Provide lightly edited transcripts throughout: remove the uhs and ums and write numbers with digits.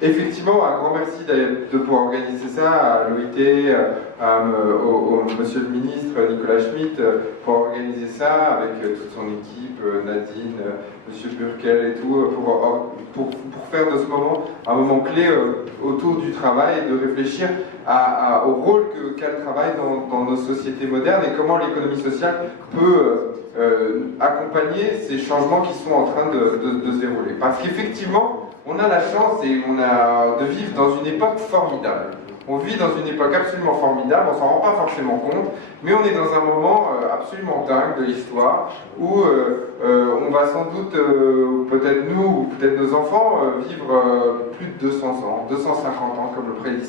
Effectivement, un grand merci de pouvoir organiser ça à l'OIT, au monsieur le ministre Nicolas Schmitt, pour organiser ça avec toute son équipe, Nadine, monsieur Burkel et tout, pour faire de ce moment un moment clé autour du travail et de réfléchir au rôle qu'a le travail dans nos sociétés modernes et comment l'économie sociale peut accompagner ces changements qui sont en train de se dérouler. Parce qu'effectivement, on a la chance de vivre dans une époque formidable. On vit dans une époque absolument formidable, on s'en rend pas forcément compte, mais on est dans un moment absolument dingue de l'histoire où on va sans doute, peut-être nous ou peut-être nos enfants, vivre plus de 200 ans, 250 ans, comme le prédit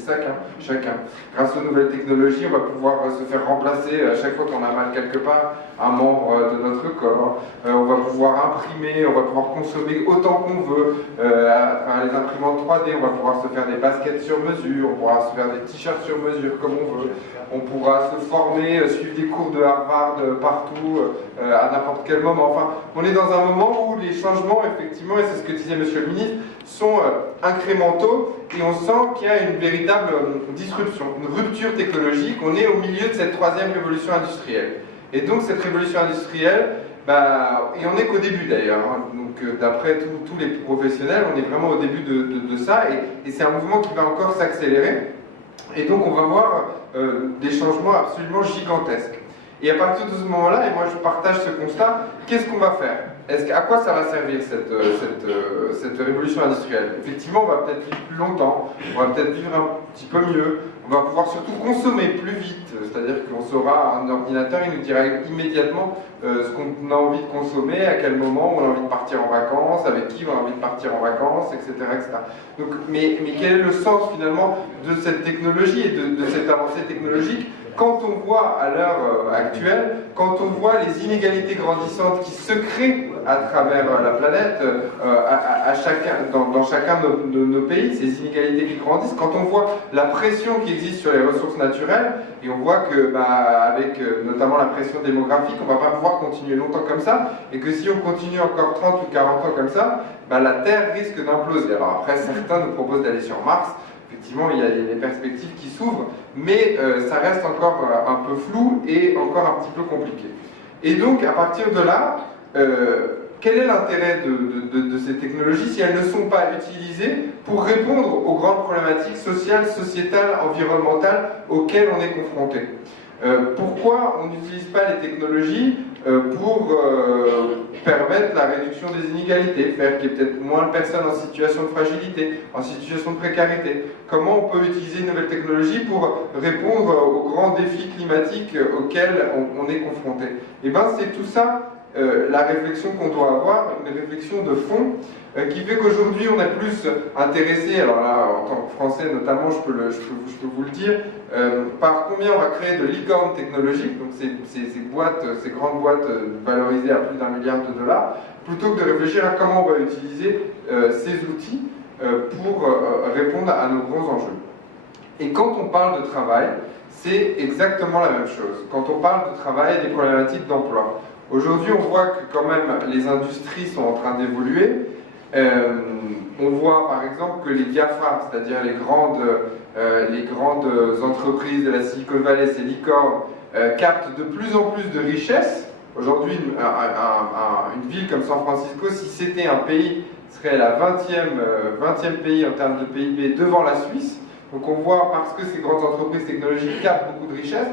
chacun. Grâce aux nouvelles technologies, on va pouvoir se faire remplacer à chaque fois qu'on a mal quelque part un membre de notre corps. On va pouvoir imprimer, on va pouvoir consommer autant qu'on veut à travers les imprimantes 3D, on va pouvoir se faire des baskets sur mesure, on pourra se faire des t-shirts sur mesure comme on veut, on pourra se former, suivre des cours de Harvard partout, à n'importe quel moment. Enfin, on est dans un moment où les changements, effectivement, et c'est ce que disait Monsieur le Ministre, sont incrémentaux et on sent qu'il y a une véritable disruption, une rupture technologique. On est au milieu de cette troisième révolution industrielle. Et donc cette révolution industrielle, et on n'est qu'au début d'ailleurs, hein. Donc d'après tous les professionnels, on est vraiment au début de ça, et c'est un mouvement qui va encore s'accélérer, et donc on va voir des changements absolument gigantesques. Et à partir de ce moment-là, et moi je partage ce constat, qu'est-ce qu'on va faire? À quoi ça va servir cette révolution industrielle? Effectivement, on va peut-être vivre plus longtemps, on va peut-être vivre un petit peu mieux, on va pouvoir surtout consommer plus vite, c'est-à-dire qu'on saura, un ordinateur, il nous dira immédiatement ce qu'on a envie de consommer, à quel moment on a envie de partir en vacances, avec qui on a envie de partir en vacances, etc. etc. Donc, mais quel est le sens finalement de cette technologie et de cette avancée technologique? Quand on voit à l'heure actuelle, quand on voit les inégalités grandissantes qui se créent à travers la planète, dans chacun de nos pays, ces inégalités qui grandissent, quand on voit la pression qui existe sur les ressources naturelles, et on voit que, avec notamment la pression démographique, on ne va pas pouvoir continuer longtemps comme ça, et que si on continue encore 30 ou 40 ans comme ça, la Terre risque d'imploser. Alors après, certains nous proposent d'aller sur Mars. Effectivement, il y a des perspectives qui s'ouvrent, mais ça reste encore un peu flou et encore un petit peu compliqué. Et donc, à partir de là, quel est l'intérêt de ces technologies si elles ne sont pas utilisées pour répondre aux grandes problématiques sociales, sociétales, environnementales auxquelles on est confronté? Pourquoi on n'utilise pas les technologies pour permettre la réduction des inégalités, faire qu'il y ait peut-être moins de personnes en situation de fragilité, en situation de précarité? Comment on peut utiliser une nouvelle technologie pour répondre aux grands défis climatiques auxquels on est confronté? Et bien c'est tout ça la réflexion qu'on doit avoir, une réflexion de fond qui fait qu'aujourd'hui on est plus intéressé, alors là en tant que Français notamment je peux vous le dire, par combien on va créer de licornes technologiques, donc ces grandes boîtes valorisées à plus d'1 milliard de dollars, plutôt que de réfléchir à comment on va utiliser ces outils pour répondre à nos grands enjeux. Et quand on parle de travail, c'est exactement la même chose. Quand on parle de travail, des problématiques d'emploi. Aujourd'hui, on voit que quand même les industries sont en train d'évoluer. On voit par exemple que les GAFA, c'est-à-dire les grandes entreprises de la Silicon Valley, ces licornes, captent de plus en plus de richesses. Aujourd'hui, une ville comme San Francisco, si c'était un pays, serait la 20e pays en termes de PIB devant la Suisse. Donc on voit, parce que ces grandes entreprises technologiques captent beaucoup de richesses,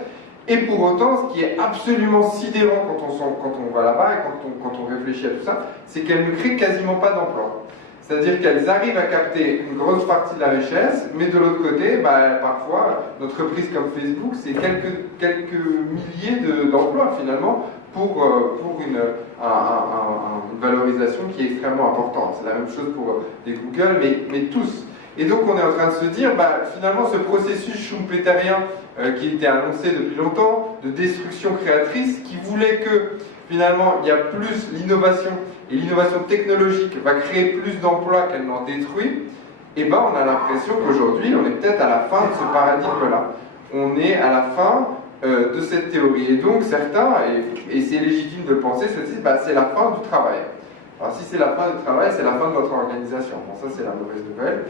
et pour autant, ce qui est absolument sidérant quand on va là-bas et quand on réfléchit à tout ça, c'est qu'elles ne créent quasiment pas d'emplois. C'est-à-dire qu'elles arrivent à capter une grosse partie de la richesse, mais de l'autre côté, parfois, une entreprise comme Facebook, c'est quelques milliers d'emplois finalement pour une valorisation qui est extrêmement importante. C'est la même chose pour des Google, mais tous. Et donc on est en train de se dire, finalement ce processus schumpeterien qui était annoncé depuis longtemps, de destruction créatrice, qui voulait que finalement il y a plus l'innovation, et l'innovation technologique va créer plus d'emplois qu'elle n'en détruit, et on a l'impression qu'aujourd'hui on est peut-être à la fin de ce paradigme-là. On est à la fin de cette théorie. Et donc certains, et c'est légitime de le penser, se disent, c'est la fin du travail. Alors si c'est la fin du travail, c'est la fin de notre organisation. Bon, ça c'est la mauvaise nouvelle.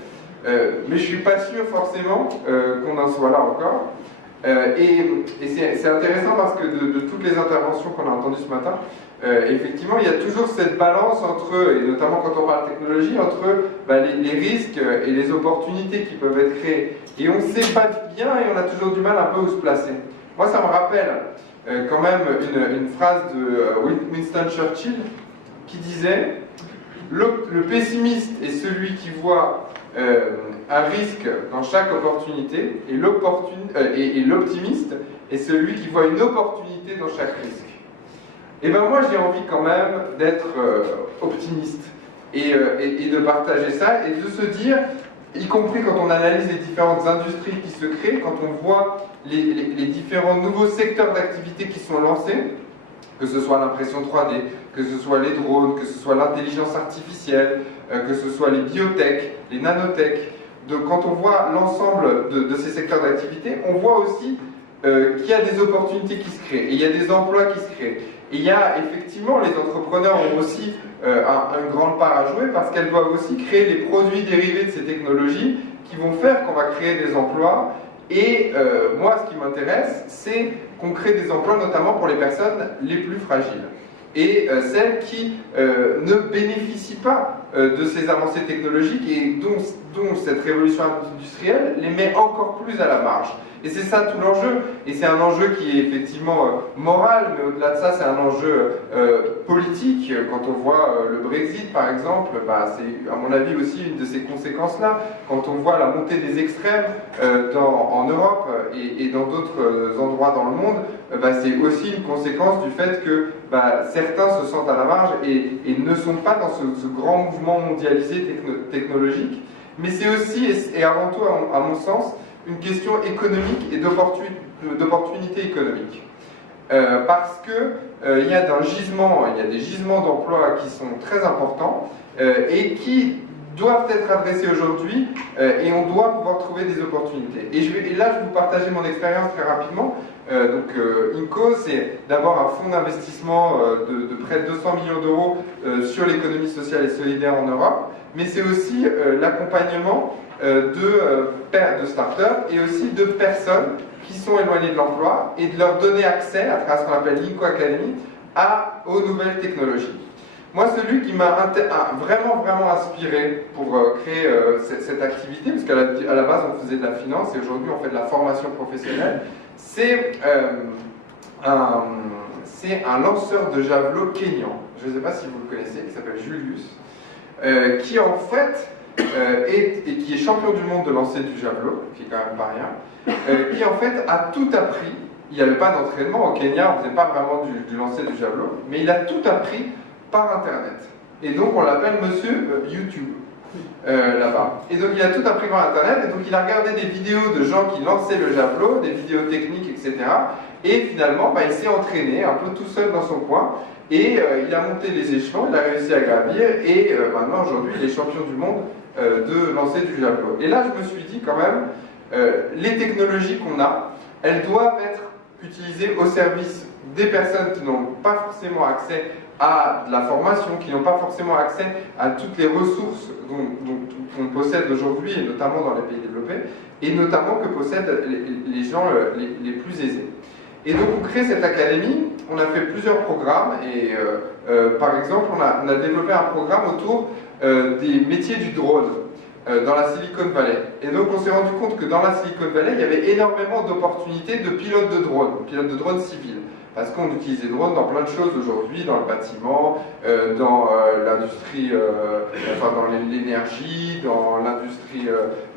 mais je ne suis pas sûr forcément qu'on en soit là encore. Et c'est intéressant parce que de toutes les interventions qu'on a entendues ce matin, effectivement, il y a toujours cette balance entre, et notamment quand on parle technologie, entre les risques et les opportunités qui peuvent être créées. Et on ne sait pas bien et on a toujours du mal un peu où se placer. Moi, ça me rappelle quand même une phrase de Winston Churchill qui disait « Le pessimiste est celui qui voit un risque dans chaque opportunité et l'optimiste est celui qui voit une opportunité dans chaque risque. » Et bien moi j'ai envie quand même d'être optimiste et de partager ça et de se dire, y compris quand on analyse les différentes industries qui se créent, quand on voit les différents nouveaux secteurs d'activité qui sont lancés, que ce soit l'impression 3D, que ce soit les drones, que ce soit l'intelligence artificielle, que ce soit les biotech, les nanotech. Donc quand on voit l'ensemble de ces secteurs d'activité, on voit aussi qu'il y a des opportunités qui se créent, et il y a des emplois qui se créent. Et il y a effectivement, les entrepreneurs ont aussi une grande part à jouer parce qu'elles doivent aussi créer les produits dérivés de ces technologies qui vont faire qu'on va créer des emplois. Et moi, ce qui m'intéresse, c'est qu'on crée des emplois notamment pour les personnes les plus fragiles et celles qui ne bénéficient pas de ces avancées technologiques et dont cette révolution industrielle les met encore plus à la marge. Et c'est ça tout l'enjeu, et c'est un enjeu qui est effectivement moral, mais au-delà de ça, c'est un enjeu politique. Quand on voit le Brexit, par exemple, c'est à mon avis aussi une de ces conséquences-là. Quand on voit la montée des extrêmes en Europe et dans d'autres endroits dans le monde, c'est aussi une conséquence du fait que certains se sentent à la marge et ne sont pas dans ce grand mouvement mondialisé technologique. Mais c'est aussi, et avant tout à mon sens, une question économique et d'opportunité économique. Parce que il y a des gisements d'emplois qui sont très importants et qui doivent être adressés aujourd'hui et on doit pouvoir trouver des opportunités. Et là, je vais vous partager mon expérience très rapidement. INCO, c'est d'abord un fonds d'investissement de près de 200 millions d'euros sur l'économie sociale et solidaire en Europe, mais c'est aussi l'accompagnement de start-up et aussi de personnes qui sont éloignées de l'emploi et de leur donner accès, à travers ce qu'on appelle l'INCO Academy, aux nouvelles technologies. Moi, celui qui m'a vraiment inspiré pour créer cette activité, parce qu'à la base on faisait de la finance et aujourd'hui on fait de la formation professionnelle, c'est un lanceur de javelot kényan. Je ne sais pas si vous le connaissez, qui s'appelle Julius, qui en fait et qui est champion du monde de lancer du javelot, qui est quand même pas rien, qui en fait a tout appris. Il n'y avait pas d'entraînement au Kenya, on ne faisait pas vraiment du lancer du javelot, mais il a tout appris par Internet. Et donc on l'appelle Monsieur YouTube, là-bas. Et donc il a tout appris par Internet, et donc il a regardé des vidéos de gens qui lançaient le javelot, des vidéos techniques, etc. Et finalement, il s'est entraîné un peu tout seul dans son coin, et il a monté les échelons, il a réussi à gravir, et maintenant aujourd'hui il est champion du monde de lancer du javelot. Et là je me suis dit quand même, les technologies qu'on a, elles doivent être utilisées au service des personnes qui n'ont pas forcément accès à de la formation, qui n'ont pas forcément accès à toutes les ressources qu'on possède aujourd'hui, et notamment dans les pays développés, et notamment que possèdent les gens les plus aisés. Et donc on crée cette académie, on a fait plusieurs programmes, et par exemple on a développé un programme autour des métiers du drone dans la Silicon Valley. Et donc on s'est rendu compte que dans la Silicon Valley, il y avait énormément d'opportunités de pilotes de drones civils. Parce qu'on utilise les drones dans plein de choses aujourd'hui, dans le bâtiment, dans l'industrie, dans l'énergie, dans l'industrie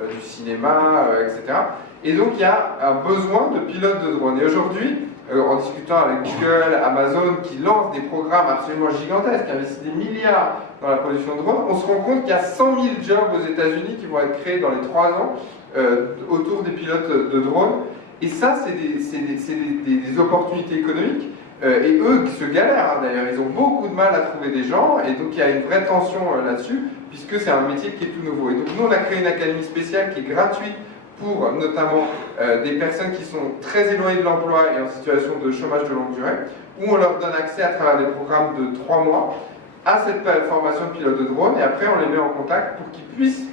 du cinéma, etc. Et donc il y a un besoin de pilotes de drones. Et aujourd'hui, en discutant avec Google, Amazon, qui lancent des programmes absolument gigantesques, qui investissent des milliards dans la production de drones, on se rend compte qu'il y a 100 000 jobs aux États-Unis qui vont être créés dans les 3 ans autour des pilotes de drones. Et ça, c'est des opportunités économiques. Et eux qui se galèrent, d'ailleurs, ils ont beaucoup de mal à trouver des gens. Et donc il y a une vraie tension là-dessus, puisque c'est un métier qui est tout nouveau. Et donc nous, on a créé une académie spéciale qui est gratuite pour notamment des personnes qui sont très éloignées de l'emploi et en situation de chômage de longue durée, où on leur donne accès à travers des programmes de 3 mois à cette formation de pilote de drone, et après on les met en contact pour qu'ils puissent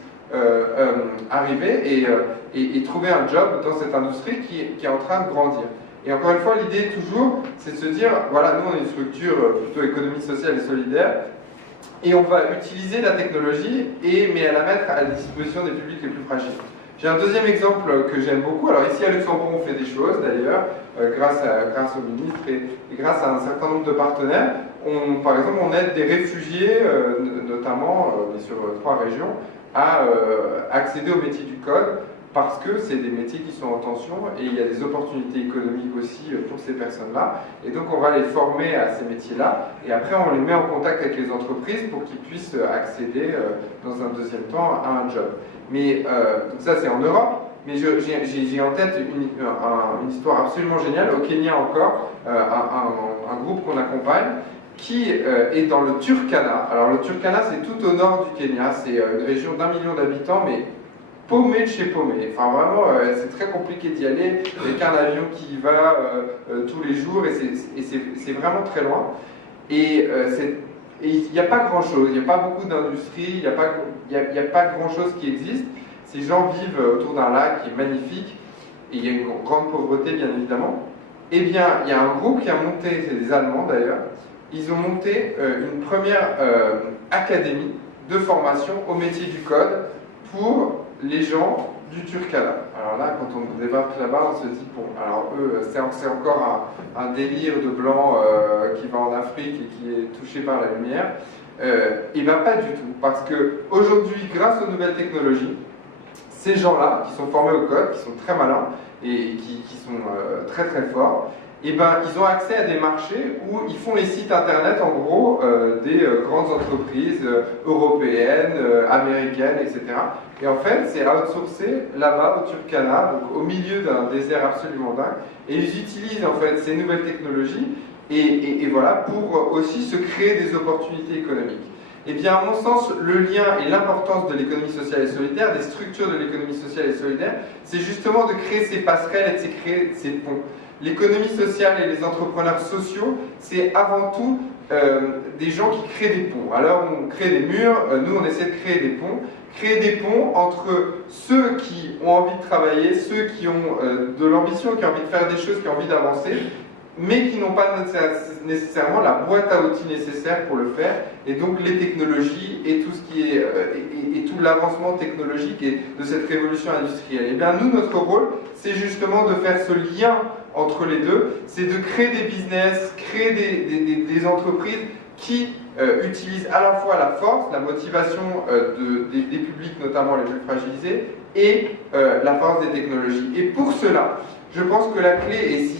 arriver et trouver un job dans cette industrie qui est en train de grandir. Et encore une fois, l'idée toujours, c'est de se dire, voilà, nous on est une structure plutôt économie sociale et solidaire, et on va utiliser la technologie, mais à la mettre à la disposition des publics les plus fragiles. J'ai un deuxième exemple que j'aime beaucoup. Alors ici à Luxembourg, on fait des choses d'ailleurs, grâce au ministre et grâce à un certain nombre de partenaires. Par exemple, on aide des réfugiés, notamment sur 3 régions, à accéder au métier du code, parce que c'est des métiers qui sont en tension et il y a des opportunités économiques aussi pour ces personnes-là. Et donc on va les former à ces métiers-là et après on les met en contact avec les entreprises pour qu'ils puissent accéder dans un deuxième temps à un job. Mais donc ça c'est en Europe, mais j'ai en tête une histoire absolument géniale, au Kenya encore, un groupe qu'on accompagne qui est dans le Turkana. Alors le Turkana c'est tout au nord du Kenya, c'est une région d'1 million d'habitants, mais paumé de chez paumé. Enfin vraiment, c'est très compliqué d'y aller, avec un avion qui y va tous les jours, et c'est vraiment très loin. Et il n'y a pas grand-chose, il n'y a pas beaucoup d'industrie, il n'y a pas grand-chose qui existe. Ces gens vivent autour d'un lac qui est magnifique, et il y a une grande pauvreté bien évidemment. Eh bien, il y a un groupe qui a monté, c'est des Allemands d'ailleurs, ils ont monté une première académie de formation au métier du code pour les gens du Turkana. Alors là, quand on débarque là-bas, on se dit, bon, alors eux, c'est encore un délire de blanc qui va en Afrique et qui est touché par la lumière. Et bien pas du tout, parce qu'aujourd'hui, grâce aux nouvelles technologies, ces gens-là, qui sont formés au code, qui sont très malins et qui sont très très forts, et ben, ils ont accès à des marchés où ils font les sites internet, en gros, des grandes entreprises européennes, américaines, etc. Et en fait, c'est outsourcé là-bas, au Turkana, donc au milieu d'un désert absolument dingue. Et ils utilisent en fait ces nouvelles technologies et voilà, pour aussi se créer des opportunités économiques. Eh bien, à mon sens, le lien et l'importance de l'économie sociale et solidaire, des structures de l'économie sociale et solidaire, c'est justement de créer ces passerelles et de créer ces ponts. L'économie sociale et les entrepreneurs sociaux, c'est avant tout des gens qui créent des ponts. Alors on crée des murs, nous on essaie de créer des ponts entre ceux qui ont envie de travailler, ceux qui ont de l'ambition, qui ont envie de faire des choses, qui ont envie d'avancer, mais qui n'ont pas nécessairement la boîte à outils nécessaire pour le faire, et donc les technologies et tout ce qui est et tout l'avancement technologique et de cette révolution industrielle. Et bien nous, notre rôle, c'est justement de faire ce lien entre les deux, c'est de créer des business, créer des entreprises qui utilisent à la fois la force, la motivation des publics, notamment les plus fragilisés, et la force des technologies. Et pour cela, je pense que la clé, et si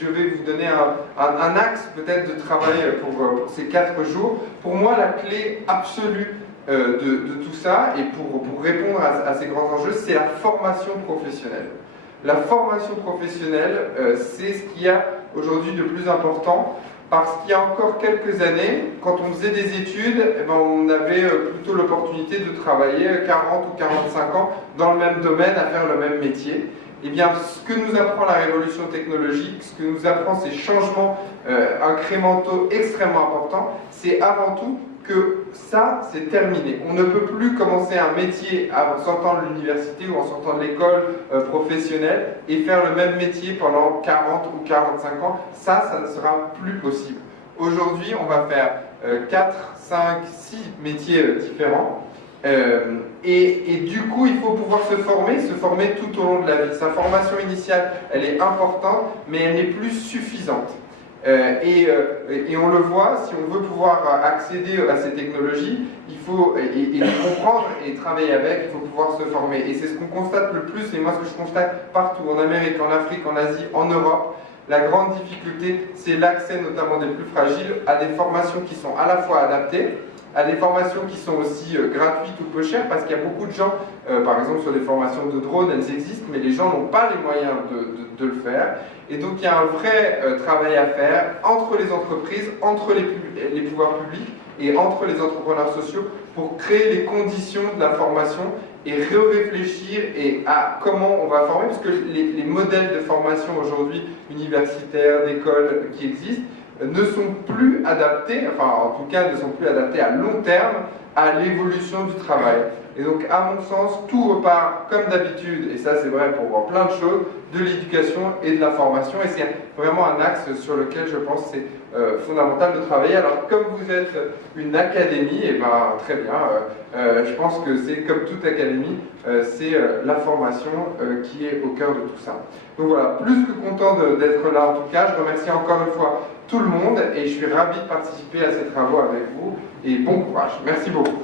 je vais vous donner un axe peut-être de travail pour ces 4 jours, pour moi la clé absolue de tout ça, et pour répondre à ces grands enjeux, c'est la formation professionnelle. La formation professionnelle, c'est ce qu'il y a aujourd'hui de plus important, parce qu'il y a encore quelques années, quand on faisait des études, eh ben, on avait plutôt l'opportunité de travailler 40 ou 45 ans dans le même domaine, à faire le même métier. Eh bien, ce que nous apprend la révolution technologique, ce que nous apprend ces changements incrémentaux extrêmement importants, c'est avant tout que ça, c'est terminé. On ne peut plus commencer un métier en sortant de l'université ou en sortant de l'école professionnelle et faire le même métier pendant 40 ou 45 ans. Ça ne sera plus possible. Aujourd'hui, on va faire 4, 5, 6 métiers différents. Et du coup, il faut pouvoir se former tout au long de la vie. Sa formation initiale, elle est importante, mais elle n'est plus suffisante. Et on le voit, si on veut pouvoir accéder à ces technologies, il faut et comprendre et travailler avec, il faut pouvoir se former. Et c'est ce qu'on constate le plus, et moi ce que je constate partout, en Amérique, en Afrique, en Asie, en Europe. La grande difficulté, c'est l'accès notamment des plus fragiles à des formations qui sont à la fois adaptées, à des formations qui sont aussi gratuites ou peu chères, parce qu'il y a beaucoup de gens, par exemple sur des formations de drone, elles existent, mais les gens n'ont pas les moyens de le faire. Et donc il y a un vrai travail à faire entre les entreprises, entre les pouvoirs publics et entre les entrepreneurs sociaux pour créer les conditions de la formation et réfléchir à comment on va former, parce que les modèles de formation aujourd'hui universitaires, d'écoles qui existent, ne sont plus adaptés, enfin en tout cas ne sont plus adaptés à long terme à l'évolution du travail. Et donc, à mon sens, tout repart comme d'habitude, et ça c'est vrai pour plein de choses, de l'éducation et de la formation, et c'est vraiment un axe sur lequel je pense que c'est fondamental de travailler. Alors, comme vous êtes une académie, et ben très bien, je pense que c'est comme toute académie, c'est la formation qui est au cœur de tout ça. Donc voilà, plus que content d'être là en tout cas, je remercie encore une fois tout le monde et je suis ravi de participer à ces travaux avec vous et bon courage. Merci beaucoup.